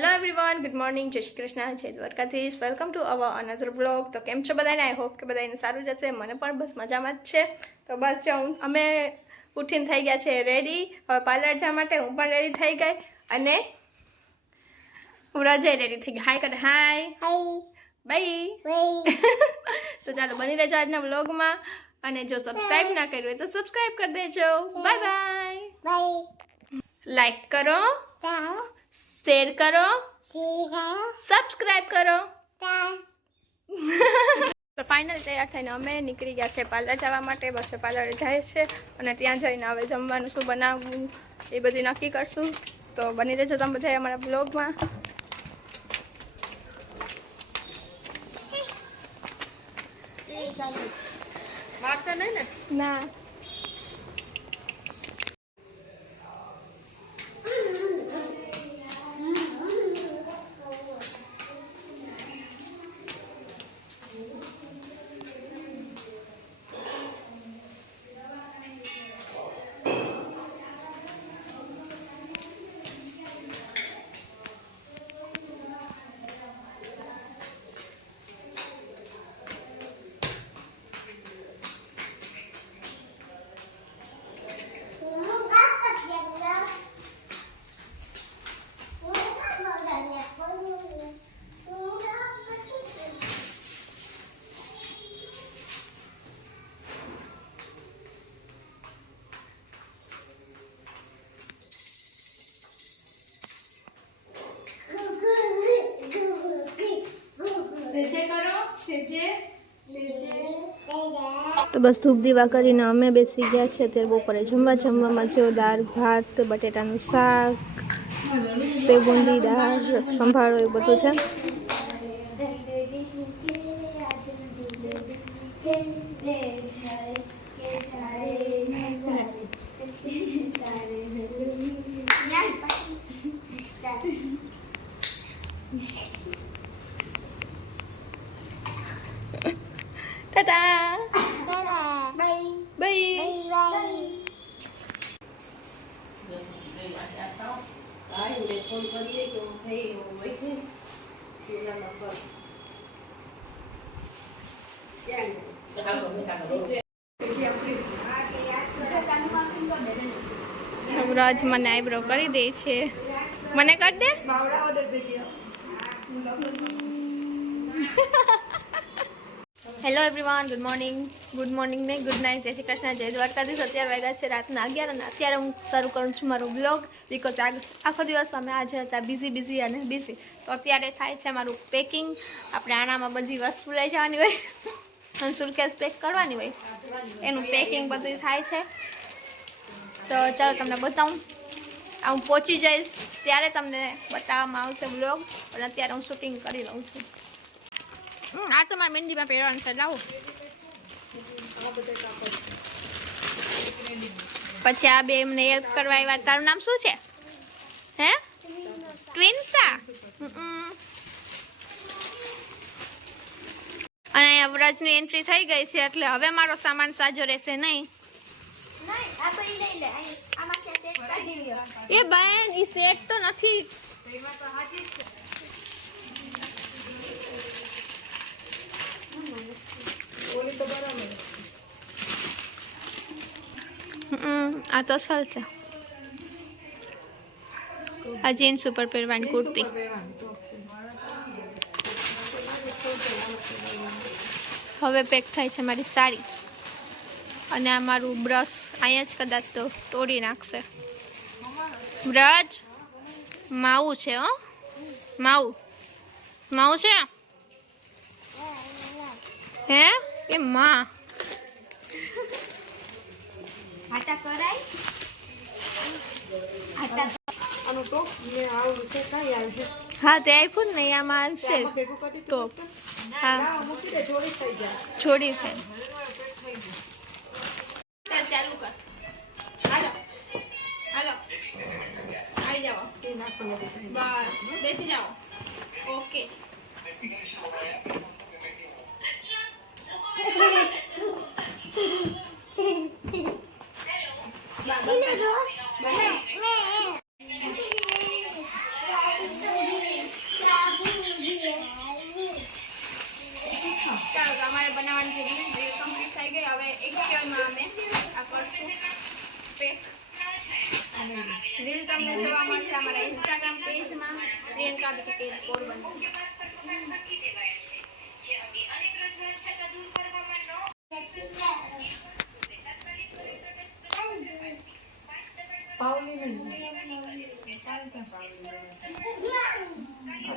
Hello everyone good morning જય શ્રી કૃષ્ણ જય Dwarkadhish welcome to our another blog તો કેમ છો બધાને આઈ હોપ કે બધાને સારું જશે મને પણ બસ મજામાં જ છે. તો બસ જો હું- અમે ઉઠીને થઈ ગયા છે રેડી હવે પાર્લર જવા માટે હું પણ રેડી થઈ ગઈ અને હું રજય રેડી થઈ ગઈ. હાય કરે હાય બાય તો ચાલો બની રહેજો આજના બ્લોગમાં અને જો સબસ્ક્રાઈબ ના કર્યું હોય તો સબસ્ક્રાઈબ કરી દેજો. બાય બાય લાઈક કરો. શેર કરો. સબસ્ક્રાઇબ કરો. તો. ફાઇનલ તૈયાર થઈને અમે નીકળી ગયા છે પાર્લર જવા માટે. બસ પાર્લરે જાય છે અને ત્યાં જઈને હવે જમવાનું શું બનાવવું એ બધું નક્કી કરશું. તો બની રહેજો તમે બધા અમારા બ્લોગમાં. ને. તો બસ ધૂપ દીવા કરીને અમે બેસી ગયા છે અત્યારે બપોરે જમવા જમવામાં જેવો દાળ, ભાત, બટેટાનું શાક સેવ દાળ સંભાળો એવું બધું છે. ટાટા બાય બાય આયુને ફોન કરીએ કે હું થઈ હું બેઠીશ ચૂલામાં પર રાજ મને આઈબ્રો કરી દે છે. મને કરી દે. બાવડા ઓર્ડર ભેગી. Hello everyone good morning good morning ને ગુડ નાઇટ જય શ્રી કૃષ્ણ, જય દ્વારકાધીશ. અત્યારે વાગ્યા છે રાતના અગિયાર અને અત્યારે હું શરૂ કરું છું મારું બ્લોગ બિકોઝ આખો દિવસ અમે આજે હતા બિઝી બિઝી અને બિઝી તો અત્યારે થાય છે મારું પેકિંગ આપણે આણામાં બધી વસ્તુ લઈ જવાની હોય. અને સુરકેસ પેક કરવાની હોય. એનું પેકિંગ બધું થાય છે. તો ચાલો તમને બતાવું. હું પહોંચી જઈશ. ત્યારે તમને બતાવવામાં આવશે બ્લોગ પણ અત્યારે હું શૂટિંગ કરી લઉં છું. આ તો મારા મહેંદીમાં પહેરવાનું છે, લાવો. પછી આ બે એમને હેલ્પ કરવા આવ્યા તારું નામ શું છે? હે? ટ્વિન્સા. અને વ્રજની એન્ટ્રી થઈ ગઈ છે, એટલે હવે મારો સામાન સાજો રહેશે, નહીં? એ બેન એ સેટ તો નથી. આ તો અસલ છે. આ જીન્સ ઉપર પહેરવાની કુર્તી. હવે પેક થાય છે મારી સાડી. અને આ મારું બ્રશ અહીંયા જ કદાચ તો તોડી નાખશે. બ્રજ? માવું છે હો. માવું. માવું છે? હે? એ માં? આનું ટોપ મે આવું છે કઈ આવશે હા તે આપ્યું ને આમાં આવશે ટોપ. હા. મૂકી દે છોડી થઈ જાય. છોડી છે ચાલ ચાલુ કર. હાલો. હાલો. આવી જાઓ. બસ બેસી જાઓ. ઓકે. અમારે બનાવવાની રીલ કમ્પ્લીટ થઈ ગઈ હવે એક ચેરમાં અમે આ કરશું પેક રીલ તમને જોવા મળશે અમારા ઇન્સ્ટાગ્રામ પેજમાં પ્રિયંકા બીટી પેજ કોડ બનશે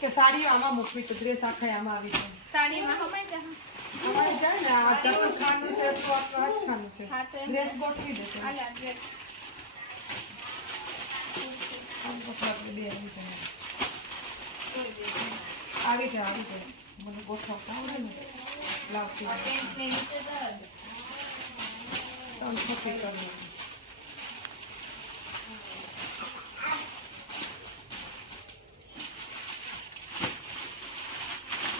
કે સાડીઓ આમાં મૂકવી તો ડ્રેસ આખા આમાં આવી જાય. સાડીમાં? હમાઈ જાય અમારે જાય ને આ ચપ્પલ ખાનું છે તો આટલું આજ છે. ડ્રેસ ગોઠવી દેશે હાલ આ બે આવી જાય આવી જાય. મને ગોઠવતા આવડે ને લાવતી ત્રણ છોકરી કરી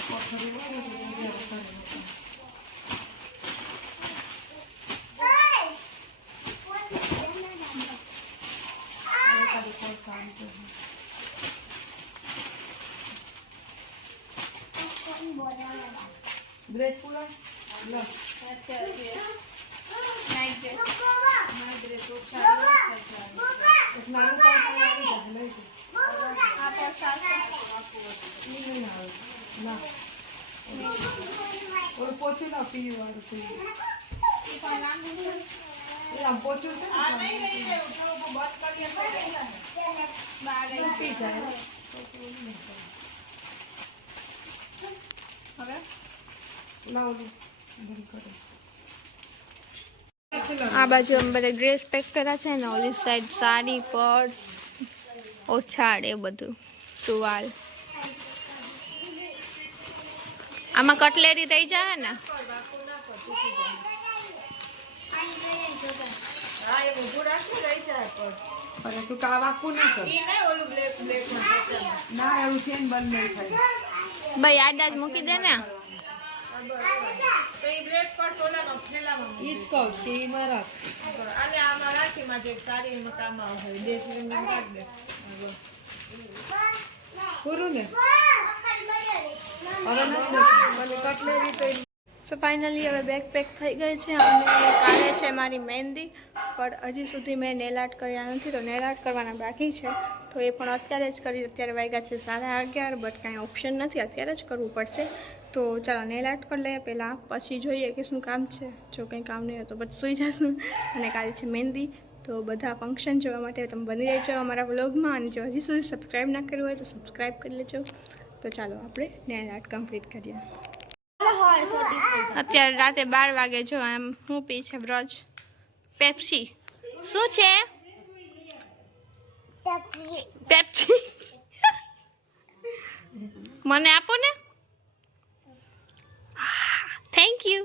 કોઠરી હોય ને તો તૈયાર કરી મૂકે. એકાદું કોટ આવી જશે. ડ્રેસ પૂરો લો અચ્છા નાઇટ ડ્રેસ નાનું કોટ આવી જશે લઈ જાઓ. આ પર ના પોચું ના પી વાળું પણ આમ પોચું છે પી હવે આ બાજુ અમે બધા ડ્રેસ પેક કર્યા છે ને ઓલી સાઈડ સાડી પર્સ ઓછાડ એ બધું ટુવાલ આમાં કટલેરી થઈ જાય ને તું ના કર. ના એવું છે ને બંધ નહીં થાય. ભાઈ આડા જ મૂકી દે ને. પૂરું ને? હવે. મને કટલેરી તો સો ફાઇનલી હવે બેગ પેક થઈ ગઈ છે, અને કાલે છે મારી મહેંદી. પણ હજી સુધી મેં નેલ આર્ટ કર્યા નથી, તો નેલ આર્ટ કરવાના બાકી છે. તો એ પણ અત્યારે જ કરી, અત્યારે વાગ્યા છે સાડા અગિયાર બટ કાંઈ ઓપ્શન નથી, અત્યારે જ કરવું પડશે. તો ચાલો નેલ આર્ટ કરી લઈએ પહેલાં. પછી જોઈએ કે શું કામ છે. જો કંઈ કામ નહીં હોય તો પછી સૂઈ જશું. અને કાલે છે મહેંદી. તો બધા ફંક્શન જોવા માટે તમે બની રહેજો અમારા વ્લોગમાં અને જો હજી સુધી સબસ્ક્રાઈબ ના કર્યું હોય તો સબસ્ક્રાઈબ કરી લેજો. તો ચાલો આપણે નેલ આર્ટ કમ્પ્લીટ કરીએ. અત્યારે રાતે બાર વાગે જો એમ હું પી છે બ્રોજ. પેપ્સી. શું છે? પેપ્સી. મને આપો ને. થેન્ક યુ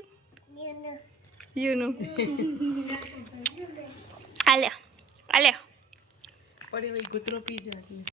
યુ નો આલે આલ્યા. પડે કૂતરો પી જાય